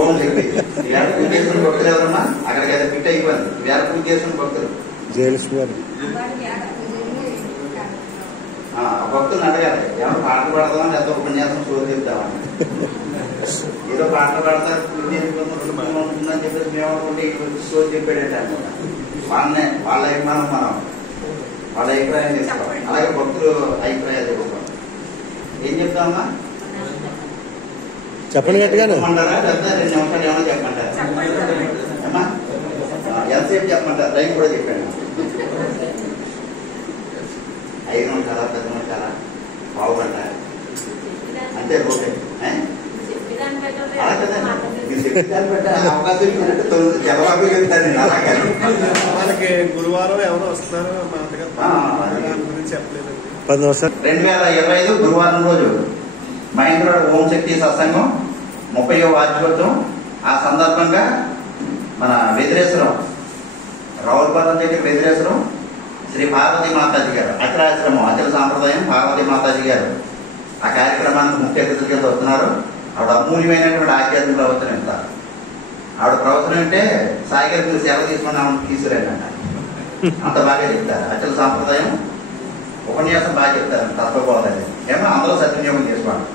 ఓం శక్తి. ఇవాళ పూజ చేసుకుని భక్తులు ఎవరన్నా అక్కడికి అయితే ఫిట్ అయిపోయింది. ఇవాళ పూజ చేసుకుని భక్తులు భక్తులు అడగాలి, ఏమన్నా పాటలు పాడదామని ఎంత ఉపన్యాసం షో చెప్తామని. ఏదో పాటలు పాడతారు ఉంటుందని చెప్పేసి మేమనుకుంటే షో చెప్పాడంటే అనుకుంటా. వాళ్ళ అభిమానం మనం వాళ్ళ అభిప్రాయం చేసుకోవాలి. అలాగే భక్తులు అభిప్రాయాలు తెలుసుకోవాలి. ఏం చెప్తామమ్మా? చెప్పండి గట్టిగానే చెప్పమంటారా లేదా 2 నిమిషాలు ఏమన్నా చెప్పమంటారా? అమ్మా ఎంతసేపు చెప్పమంటారు? టైం కూడా చెప్పాను. 5 నిమిషాలా 10 నిమిషాలా బాగుంట అంతే ఓకే. అలా కదా మీరు చెప్పాను బట్టి అవకాశం ఇచ్చినట్టు జవాబు చెప్తాను నేను. అలాగే మనకి గురువారం ఎవరు వస్తున్నారు గురించి చెప్పలేదు. 10 నిమిషాలు. 2025 గురువారం రోజు మహేంద్రవాడ ఓం శక్తి సత్సంగం 30వ వార్షికోత్సవం. ఆ సందర్భంగా మన వెదిరేశ్వరం రావులపాలెం దగ్గర వెదిరేశ్వరం శ్రీ పార్వతీ మాతాజీ గారు అఖిలాశ్రమం అఖిల సాంప్రదాయం పార్వతీ మాతాజీ గారు ఆ కార్యక్రమానికి ముఖ్య అతిథుల కింద వస్తున్నారు. ఆవిడ అమూల్యమైనటువంటి ఆధ్యాత్మిక ప్రవచనం ఇస్తారు. ఆవిడ ప్రవచనం అంటే సాయి గారు మీరు సేవ తీసుకున్నామని తీసుకురండి అంత బాగా చెప్తారు. అఖిల సాంప్రదాయం ఉపన్యాసం బాగా చెప్తారు. తత్వబోధది ఏమో అందరూ సద్వినియోగం చేసుకోండి.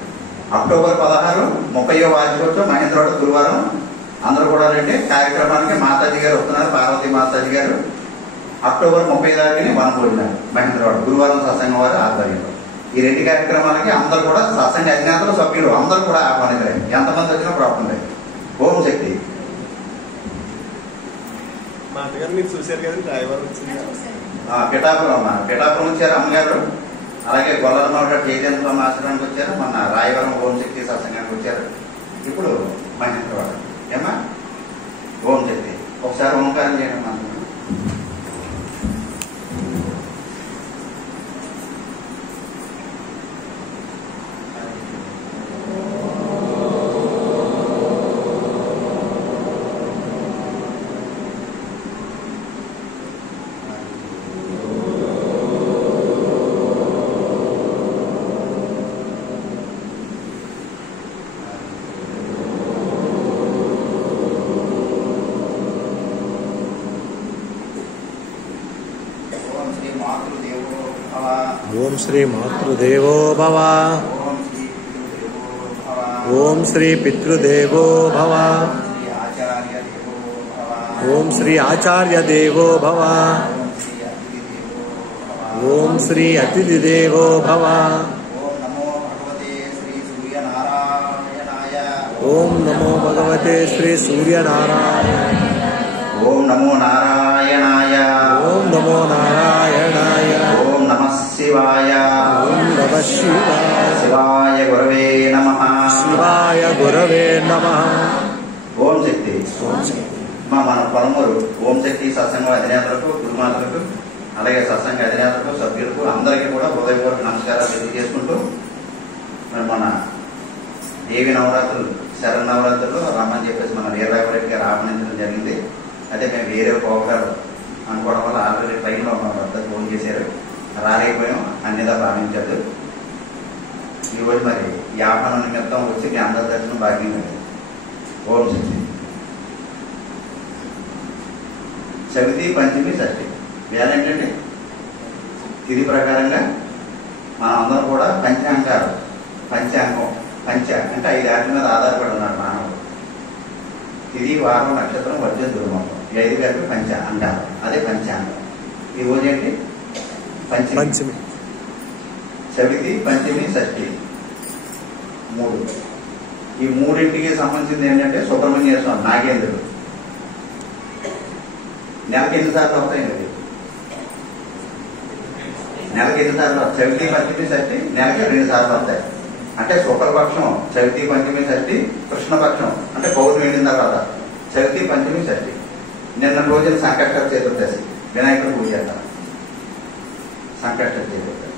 అక్టోబర్ 16 30వ వార్షికోత్సవం మహేంద్రవాడ గురువారం. అందరూ కూడా రండి. కార్యక్రమానికి మాతాజీ గారు వస్తున్నారు, పార్వతీ మాతాజీ గారు. అక్టోబర్ 30 తారీఖుని వనభోజనాలు మహేంద్రవాడ గురువారం సత్సంగం వారి ఆధ్వర్యంలో. ఈ 2 కార్యక్రమాలకి అందరూ కూడా సత్సంగ అధినేతలు సభ్యులు అందరూ కూడా ఆహ్వానించారు. ఎంతమంది వచ్చినా ప్రాబ్లం లేదు. ఓం శక్తి. మా అత్తగారు మీరు చూశారు కదండి, డ్రైవర్ వచ్చింది. పిఠాపురం వచ్చారు అమ్మగారు. అలాగే గొల్లరమాడ చైతన్య స్వామి ఆశ్రమానికి వచ్చారు. మన రాయవరం ఓం శక్తి సత్సంగానికి వచ్చారు. ఇప్పుడు మహేంద్రవాడ ఏమా ఓం శక్తి. ఒకసారి ఓంకారం చేయడం మనం ఓం శ్రీ మాతృదేవో భవ. ఓం శ్రీ పితృదేవో భవ. ఓం శ్రీ ఆచార్య దేవో భవ. ఓం శ్రీ అతిథి దేవో భవ. ఓం నమో భగవతే శ్రీ సూర్యనారాయణ. ఓం నమో నారాయణాయ. ఓం నమో నారాయణాయ. ఓం నమః శివాయ. ఓం నమః శివాయ. శివాయ గురవే నమః. శివాయ గురవే నమః. ఓం శక్తి. మన పొలమూరు ఓం శక్తి సత్సంగ అధినేతలకు గురుమాతలకు అలాగే సత్సంగ అధినేతలకు సభ్యులకు అందరికీ కూడా హృదయపూర్వక నమస్కారాలు తెలియజేసుకుంటూ మరి మన దేవి నవరాత్రులు శరన్నవరాత్రులు రమ్మని చెప్పేసి మన వీరరాఘవరెడ్డి గారు ఆహ్వానించడం జరిగింది. అదే మేము వేరే ప్రోగ్రాం అనుకోవడం వల్ల ఆల్రెడీ ట్రైన్లో ఉన్న ఫోన్ చేశారు, రాలేకపోయాం అన్నిదా భావించదు. ఈరోజు మరి ఈ ఆహ్వానం నిమిత్తం వచ్చి మీ అందరి దర్శనం భాగ్యం లేదు. ఓం శక్తి. చవితి పంచమి షష్ఠి వేళ ఏంటంటే తిథి ప్రకారంగా మనం అందరం కూడా పంచాంగం పంచ అంటే 5 ఆటల మీద ఆధారపడి ఉన్నాడు మానవుడు. తిథి వారం నక్షత్రం వర్జం దుర్మం ఈ 5 కలిపి పంచ అంటారు. అదే పంచాంగం. ఈ రోజు ఏంటి పంచమి. చవితి పంచమి షష్ఠి 3. ఈ 3ంటికి సంబంధించింది ఏంటంటే సుబ్రహ్మణ్య స్వామి నాగేంద్రుడు. నెలకి ఎన్నిసార్లు వస్తాయండి? నెలకి ఎన్నిసార్లు? చవితి పంచమి షష్ఠి నెలకి 2 సార్లు వస్తాయి. అంటే శుక్లపక్షం చవితి పంచమి షష్ఠి, కృష్ణపక్షం అంటే పౌర్ణమి వెళ్ళిన తర్వాత చవితి పంచమి షష్ఠి. నిన్న రోజున సంకష్ట చతుర్దశి వినాయకుడు పూజ చేస్తారు. సంకష్ట చతుర్దశి.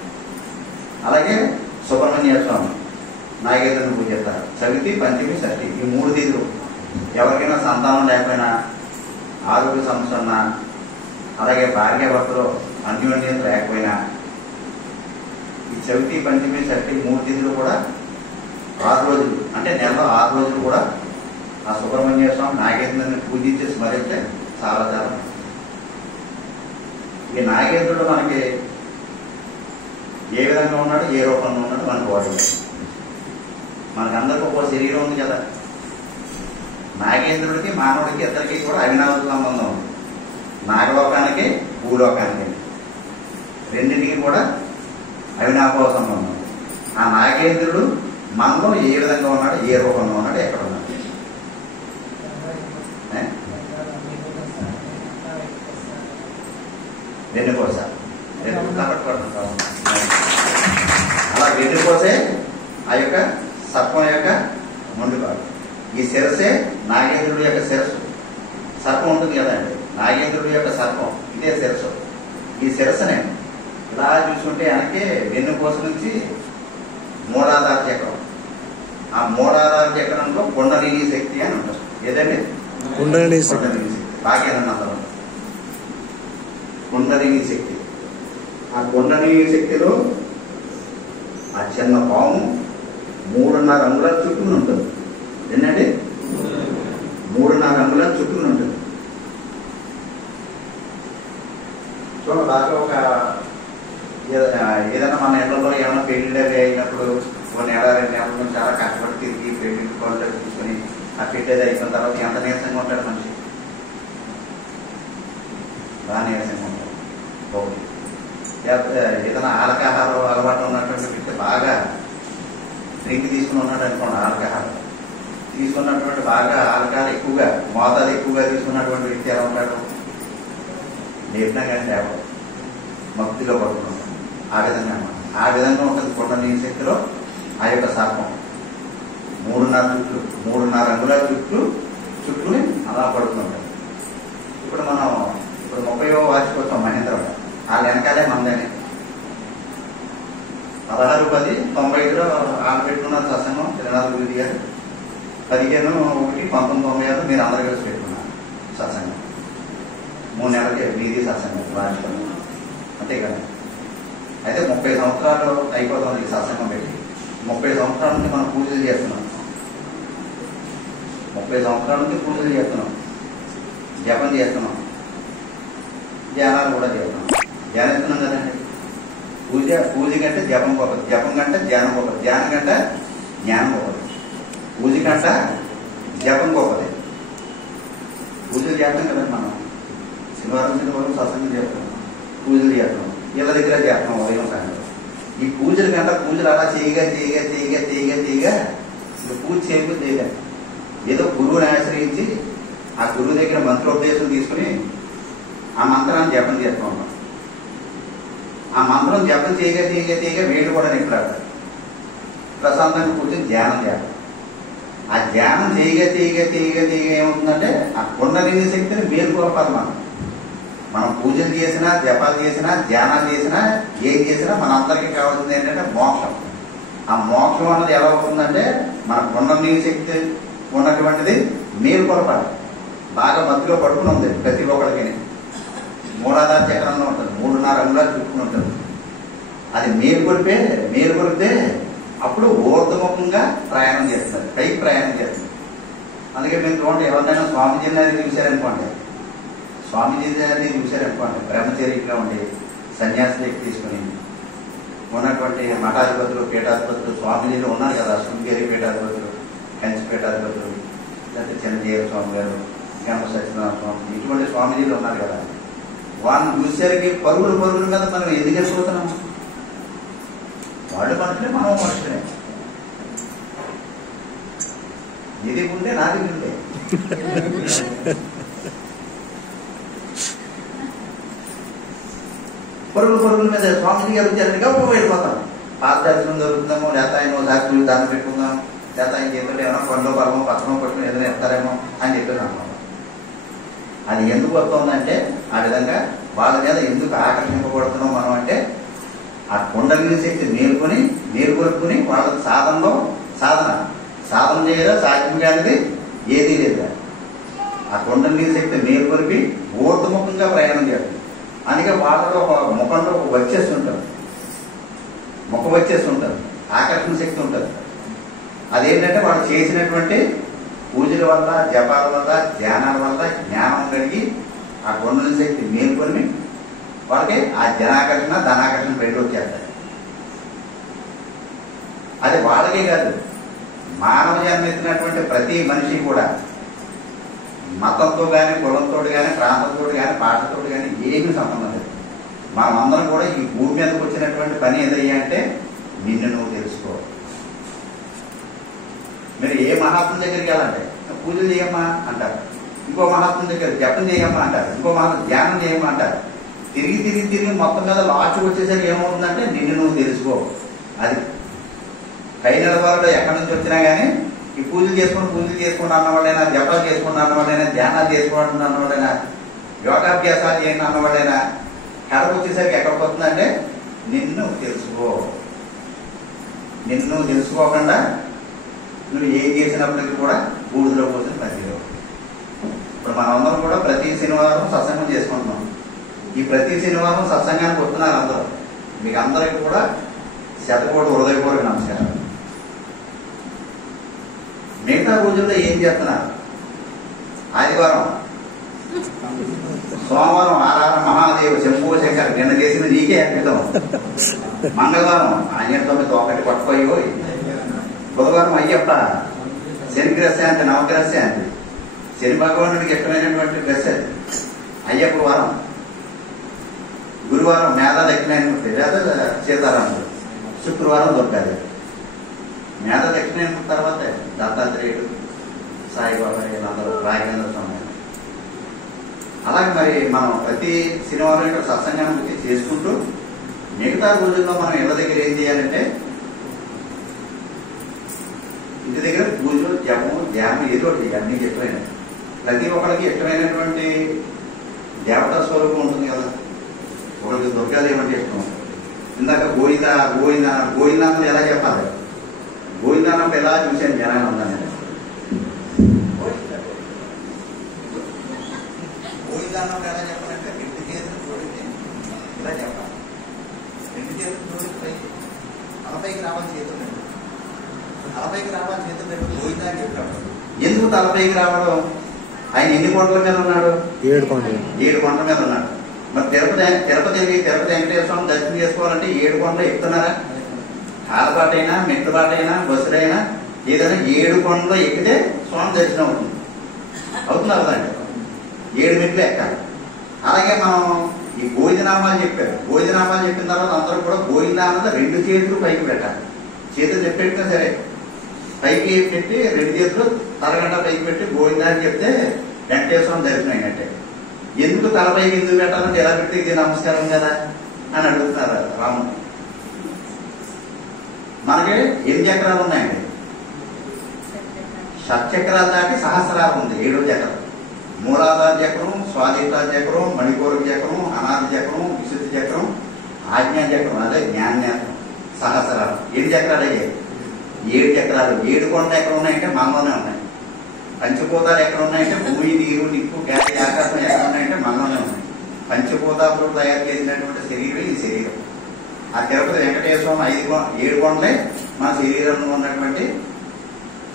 అలాగే సుబ్రహ్మణ్య స్వామి నాగేంద్రుని పూజ చేస్తారు. చవితి పంచమి షష్ఠి ఈ 3 తిథులు ఎవరికైనా సంతానం లేకపోయినా, ఆరోగ్య సమస్య ఉన్నా, అలాగే భార్యాభర్తలో అన్యోన్యం లేకపోయినా ఈ చవితి పంచమి షష్ఠి 3 తిథులు కూడా 6 రోజులు అంటే నెలలో 6 రోజులు కూడా ఆ శుభ్ర నాగేంద్రుని పూజించి స్మరిస్తే చాలా చాలా ఈ నాగేంద్రుడు మనకి ఏ విధంగా ఉన్నాడు, ఏ రూపంలో ఉన్నాడు మనకు వాడు. మనకందరికి ఒక శరీరం ఉంది కదా. నాగేంద్రుడికి మానవుడికి ఇద్దరికి కూడా అవినాభ సంబంధం ఉంది. నాగలోకానికి భూలోకానికి రెండింటికి కూడా అవినాభావ సంబంధం. ఆ నాగేంద్రుడు మనలో ఏ విధంగా ఉన్నాడు, ఏ రూపంలో ఉన్నాడు, ఎక్కడ ఉన్నాడు? వెన్నుకోస అలా వెన్నుకోసే ఆ యొక్క సర్పం యొక్క మొండుకాడు. ఈ శిరసే నాగేంద్రుడి యొక్క శిరస్సు. సర్పం ఉంటుంది కదండి, నాగేంద్రుడి యొక్క సర్పం ఇదే శిరస్సు. ఈ శిరస్సునే ఇలా చూసుకుంటే వెనకే వెన్నుకోస నుంచి మూలాధార చక్రం. ఆ మూలాధార చక్రంలో కుండలిని శక్తి అని ఉంటుంది. ఏదండి? కుండలిని శక్తి. బాగేనన్నందరం కుండలిని శక్తి. ఆ కుండలిని శక్తిలో ఆ చిన్న పాము 3.5 అంగుళాల చుట్టూ ఉంటుంది. ఏంటండి? 3.5 అంగుళాల చుట్టూ ఉంటుంది. సో దాంట్లో ఒక ఏదైనా మన ఇళ్లలో ఏమైనా పెళ్లి అయినప్పుడు కొన్ని ఏడాది 2 నెలల నుంచి చాలా కష్టపడి తిరిగి పెళ్లి కోళ్ళు తీసుకుని ఆ పెట్టేది అయిపోయిన తర్వాత ఎంత నీరసంగా ఉంటాడు మనిషి. బాగా నీరసంగా ఉంటాడు. ఒకటి ఏదైనా ఆల్కహారం అలవాటు ఉన్నటువంటి వ్యక్తి బాగా డ్రింక్ తీసుకుని ఉన్నాడు అనుకోండి, ఆల్కహారం తీసుకున్నటువంటి బాగా ఆల్కహారం ఎక్కువగా మోతాదు ఎక్కువగా తీసుకున్నటువంటి వ్యక్తి ఎలా ఉంటాడు? లేపినా కానీ లేవడు, మత్తులో పడుతున్నాడు. ఆ విధంగా ఉంటుంది కుండలిని శక్తిలో ఆ యొక్క సర్పం. 3.5 అంగుళాల చుట్టూని అలా పడుతుంటాడు. ఇప్పుడు 30వ వార్షికోత్సవం మహేంద్ర వాళ్ళ వెనకాలే మందని 16/10/95లో ఆమె పెట్టుకున్నారు సత్సంగం. తిరునాథ్ గురి గారు 15/1/1996 మీరు అందరూ కలిసి పెట్టుకున్నారు సత్సంగం. 3 నెలలకి వీధి సత్సంగం వార్షికం. అంతేకాదు. అయితే 30 సంవత్సరాలు అయిపోతుంది ఈ సత్సంగం పెట్టి. 30 సంవత్సరాల నుంచి మనం పూజలు చేస్తున్నాం. 30 సంవత్సరాల నుంచి పూజలు చేస్తున్నాం, జపం చేస్తున్నాం, ధ్యానాలు కూడా చేస్తున్నాం. ధ్యానిస్తున్నాం కదండి. పూజ కంటే జపం గొప్పది, జపం కంటే ధ్యానం గొప్పది, ధ్యానం కంటే జ్ఞానం గొప్పది, పూజ కంట జపం గొప్పది. పూజలు చేస్తాం కదండి మనం. శనివారం సత్సంగం చేస్తున్నాం, పూజలు చేస్తున్నాం, ఇళ్ళ దగ్గర చేస్తున్నాం ఉదయం సాయంత్రం. ఈ పూజలు కంటే పూజలు అలా చేయగా పూజ చేయలేదు. ఏదో గురువుని ఆశ్రయించి ఆ గురువు దగ్గర మంత్రోపదేశం తీసుకుని ఆ మంత్రాన్ని జపం చేస్తూ ఉంటాం. ఆ మంత్రం జపం చేయగా వేడి కూడా నింపులాడతారు. ప్రశాంతంగా కూర్చొని ధ్యానం చేయాలి. ఆ ధ్యానం చేయగా ఏమవుతుందంటే ఆ కుండలిని శక్తిని మేలుకొలపాలి. మనం పూజలు చేసినా, జపాలు చేసినా, ధ్యానాలు చేసినా, ఏం చేసినా మన అందరికీ కావాల్సింది ఏంటంటే మోక్షం. ఆ మోక్షం అన్నది ఎలా అవుతుందంటే మన కుండలిని శక్తి ఉన్నటువంటిది మేలుకొలపాలి. బాగా మధ్యలో పడుకుని ఉంది ప్రతి ఒక్కరికి. మూలాధార చక్రంలో ఉంటుంది, 3.5 అంగుళాలు చుట్టుకుని ఉంటుంది. అది మేలుకొలిపితే అప్పుడు ఊర్ధముఖంగా ప్రయాణం చేస్తుంది, పైకి ప్రయాణం చేస్తుంది. అందుకే మీరు చూడండి, ఎవరినైనా స్వామీజీ అనేది చూశారనుకోండి, బ్రహ్మచర్యంగా ఉండి సన్యాసి తీసుకుని ఉన్నటువంటి మఠాధిపతులు, పీఠాధిపతులు, స్వామీజీలు ఉన్నారు కదా. శృంగేరి పీఠాధిపతులు, కంచి పీఠాధిపతులు, లేకపోతే చిన్నజీవ స్వామి గారు, గణప సత్యనారాయణ స్వామి, ఇటువంటి స్వామీజీలు ఉన్నారు కదా. వాళ్ళని చూసేసరికి పరుగుల మీద మనం ఎందుకు వెళ్ళిపోతున్నాం? వాళ్ళు మనుషులే, మనం మనుషులే. ఇది ఉంటే నాది ఉంటే పరుగుల మీద స్వామిజీ గారు వచ్చారనిగా వెళ్ళిపోతాం. పాత దర్శనం దొరుకుతుందేమో, లేకపోతే ఆయన ఒకసారి దాన్ని పెట్టుకుందాం, లేకపోతే ఆయన చేతులు ఏమైనా పండ్లో బలమో పక్కనో పట్టుకుని ఏదైనా ఎత్తారేమో అని చెప్పి అనుకోండి. అది ఎందుకు వస్తుందంటే ఆ విధంగా వాళ్ళ మీద ఎందుకు ఆకర్షింపబడుతున్నాం మనం అంటే ఆ కుండలిని శక్తి మేలుకొలుపుకుని వాళ్ళ సాధన చేయడం సాధ్యం కానిది ఏదీ లేదు. ఆ కుండలిని శక్తి మేలుకొలిపి ఊర్ధముఖంగా ప్రయాణం చేస్తుంది. అందుకే వాళ్ళలో ఒక ముఖంలో ఒక ముఖం వచ్చేసి ఉంటుంది, ఆకర్షణ శక్తి ఉంటుంది. అదేంటంటే వాళ్ళు చేసినటువంటి పూజల వల్ల, జపాల వల్ల, ధ్యానాల వల్ల జ్ఞానం కలిగి ఆ కొండల శక్తి మేల్కొని వాళ్ళకి ఆ జనాకర్షణ, ధనాకర్షణ రెండు వచ్చేస్తాయి. అది వాళ్ళకే కాదు, మానవ జన్మ ఎత్తినటువంటి ప్రతి మనిషి కూడా మతంతో కానీ, కులంతో కానీ, ప్రాంతంతో కానీ, భాషతో కానీ ఏమీ సంబంధం లేదు. మనం అందరం కూడా ఈ భూమి మీదకి వచ్చినటువంటి పని ఏదయ్యా అంటే నిన్ను నువ్వు తెలుసుకో. మీరు ఏ మహాత్ముని దగ్గరికి వెళ్ళాలంటే పూజలు చేయమ్మా అంటారు, ఇంకో మహాత్ముని దగ్గర జపం చేయమ్మా అంటారు, ఇంకో మహాత్మ ధ్యానం చేయమ్మా అంటారు. తిరిగి మొత్తం మీద లాస్ట్ వచ్చేసరికి ఏమవుతుందంటే నిన్ను నువ్వు తెలుసుకో. అది కైనల వారిలో ఎక్కడి నుంచి వచ్చినా కానీ ఈ పూజలు చేసుకుని అన్నవాడైనా, జపాలు చేసుకుని అన్నవాడైనా, ధ్యానాలు చేసుకోవడం అన్నవాడైనా, యోగాభ్యాసాలు చేయండి అన్నవాడైనా కడకు వచ్చేసరికి ఎక్కడికి వస్తుందంటే నిన్ను తెలుసుకో. నిన్ను తెలుసుకోకుండా నువ్వు ఏం చేసినప్పటికీ కూడా బూడిదలో పోసిన ప్రతిలో. ఇప్పుడు మనందరం కూడా ప్రతి శనివారం సత్సంగం చేసుకుంటున్నాం. ఈ ప్రతి శనివారం సత్సంగానికి వస్తున్నారు అందరూ. మీకు అందరికీ కూడా శతకోటి హృదయపూర్వక నమస్కారం. మిగతా రోజుల్లో ఏం చేస్తున్నారు? ఆదివారం, సోమవారం ఆరాధన మహాదేవ శంభో శంకర్ నిన్న చేసిన నీకే అర్పితం. మంగళవారం ఆంజనేయ ఒకటి పట్టుకోయో. బుధవారం అయ్యప్ప, శనిగ్రహ శాంతి, నవగ్రహ శాంతి, శని భగవానుడికి ఇష్టమైనటువంటి డ్రెస్ అది అయ్యప్ప వారం. గురువారం మేధా దక్షిణాయనమూర్తి లేదా సీతారాముడు, శుక్రవారం దొరకాలి. మేధా దక్షిణాయనమూర్తి తర్వాత దత్తాత్రేయుడు, సాయిబాబా, వీళ్ళందరూ, రాఘవేంద్ర స్వామి. అలాగే మరి మనం ప్రతి శనివారం ఇక్కడ సత్సంగాన్ని గురించి చేసుకుంటూ మిగతా రోజుల్లో మనం ఇళ్ళ దగ్గర ఏం చేయాలంటే ఇంటి దగ్గర పూజలు, జపము, ధ్యానం ఏదో ఒకటి అన్ని ఇష్టమైన ప్రతి ఒక్కరికి ఇష్టమైనటువంటి దేవతా స్వరూపం ఉంటుంది కదా. ఒకరికి దుర్గాదేవి అంటే ఇష్టం. ఇందాక గోవిందానం ఎలా చెప్పాలి? గోవిందానం ఎలా చూశాను జనాన్ని ఉందని. గోవిందానం ఎలా చెప్పాలంటే రెండు చేతులు జోడితే ఇలా చెప్పాలి. రెండు చేతులు జోడితే తలపైకి రావాలి, చేతులు రెండు తలపైకి రావాలి, చేతులు రెండు గోవిందా అని చెప్పాడు. ఎందుకు తలపైకి రావడం? ఆయన ఎన్ని కొండల మీద ఉన్నాడు? 7 కొండలు. 7 కొండల మీద ఉన్నాడు. మరి తిరుపతి వెంకటేశ్వర స్వామి దర్శనం చేసుకోవాలంటే 7 కొండలు ఎక్కుతున్నారా? కాలపాటైనా, మెట్టుబాటైనా, బస్సులైనా ఏదైనా 7 కొండలు ఎక్కితే స్వామి దర్శనం అవుతుంది. అవుతుంది అవుతుందండి. 7 మెట్లు ఎక్కాలి. అలాగే మనం ఈ భోజనామాలు చెప్పారు. భోజనామాలు చెప్పిన తర్వాత అందరూ కూడా భోజనామాలు 2 చేతులు పైకి పెట్టాలి. చేతులు చెప్పెట్టినా సరే పైకి పెట్టి 2 చేతులు తరగంట పైకి పెట్టి భోజనాన్ని చెప్తే వెంకటేశ్వరం దర్శనం అయినట్టే. ఎందుకు తలపైకి ఎందుకు పెట్టాలంటే ఎలా పెడితే ఇది నమస్కారం కదా అని అడుగుతున్నారు రాముడు. మనకి 8 చక్రాలు ఉన్నాయండి. షట్చక్రాలు దాటి సహస్రాలు ఉంది. 7వ చక్రం మూలాధార చక్రం, స్వాధిష్టాన చక్రం, మణిపూరక చక్రం, అనాథ చక్రం, విశుద్ధి చక్రం, ఆజ్ఞా చక్రం, అదే జ్ఞానేత్రం, సహస్రాలు. 7 చక్రాలు అయ్యాయి. 7 చక్రాలు. 7 కొండలు ఎక్కడ ఉన్నాయంటే మనలోనే ఉన్నాయి. పంచభూతాలు ఎక్కడ ఉన్నాయంటే భూమి, నీరు, నిప్పు, గాలి, ఆకాశం ఎక్కడ ఉన్నాయంటే మనలోనే ఉన్నాయి. పంచభూతాలతో తయారు చేసినటువంటి శరీరం ఈ శరీరం. ఆ తిరుపతి వెంకటేశ్వర స్వామి 7 కొండలే మన శరీరంలో ఉన్నటువంటి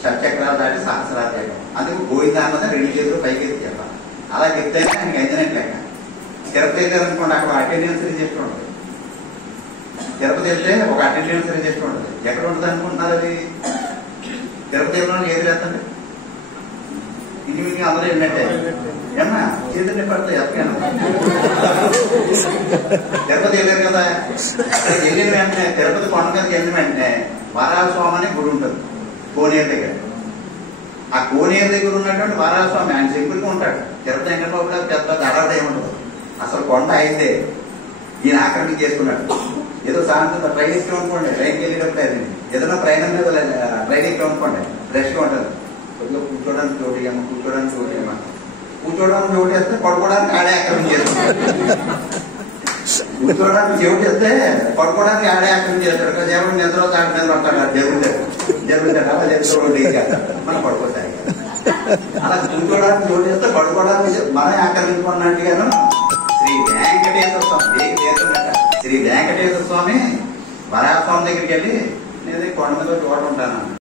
షట్చక్రాలు దాటి సహస్రాలు చక్రం. అందుకు గోవిందా అన్నది 2 చేతులు పైకి ఎత్తి చెప్పాలి. అలా చెప్తేనే ఆయనకి అయినట్టు లెక్క. తిరుపతి వెళ్ళారనుకోండి, అక్కడ అటెండెన్స్ రిజిస్టర్ ఉంటుంది. తిరుపతి వెళ్తే ఒక అటెండెన్స్ రిజిస్టర్ ఉంటుంది. ఎక్కడ ఉంటుంది అనుకుంటున్నారు? అది తిరుపతి వెళ్ళిన ఏది లేదండి. ఇంటి మీకు అందరూ వెళ్ళినట్టే ఏమన్నా చేతుల్ని పడితే చెప్పాను. తిరుపతి వెళ్ళారు కదా, వెళ్ళిన వెంటనే తిరుపతి కొండ మీదకి వెళ్ళిన వెంటనే వరాహస్వామి అనే గుడి ఉంటుంది కోనేరు దగ్గర. ఆ కోనేరు దగ్గర ఉన్నటువంటి వరాహస్వామి ఆయన సింపుల్గా ఉంటాడు. తిరుపతి వెంకటబాబు గారు పెద్ద గడవడ ఏముండదు. అసలు కొండ అయితే ఈయన ఆక్రమణ చేసుకున్నాడు. ఏదో సాయంత్రం ట్రైన్ ఎక్కామనుకోండి, ట్రైన్కి వెళ్ళేటప్పుడు అది ఏదైనా ప్రయాణం మీద ట్రైన్ ఎక్కామనుకోండి, ఫ్రెష్గా ఉంటుంది. కొద్దిగా కూర్చోడానికి చోటు ఇవ్వమ్మ, కూర్చోడానికి చోటు ఇవ్వమ్మ. కూర్చోడానికి చోటు వేస్తే పడుకోవడానికి ఆడే ఆక్రమణ చేస్తాడు. కూర్చోడానికి చోటు వేస్తే పడుకోవడానికి ఆడే ఆక్రమణ చేస్తాడు. జరుగుడు నిద్ర ఆడ మీద పడతాడు. జరుగుతాడు అలా జరుగుతాడు. మనం పడుకోతాయి. అలా కూర్చోడానికి చోటు వేస్తే పడుకోవడానికి మనం ఆక్రమించుకున్నట్టుగాను శ్రీ వెంకటేశ్వర స్వామి శ్రీ వెంకటేశ్వర స్వామి వరాహస్వామి దగ్గరికి వెళ్ళి నేను కొండ మీద చోట ఉంటాను.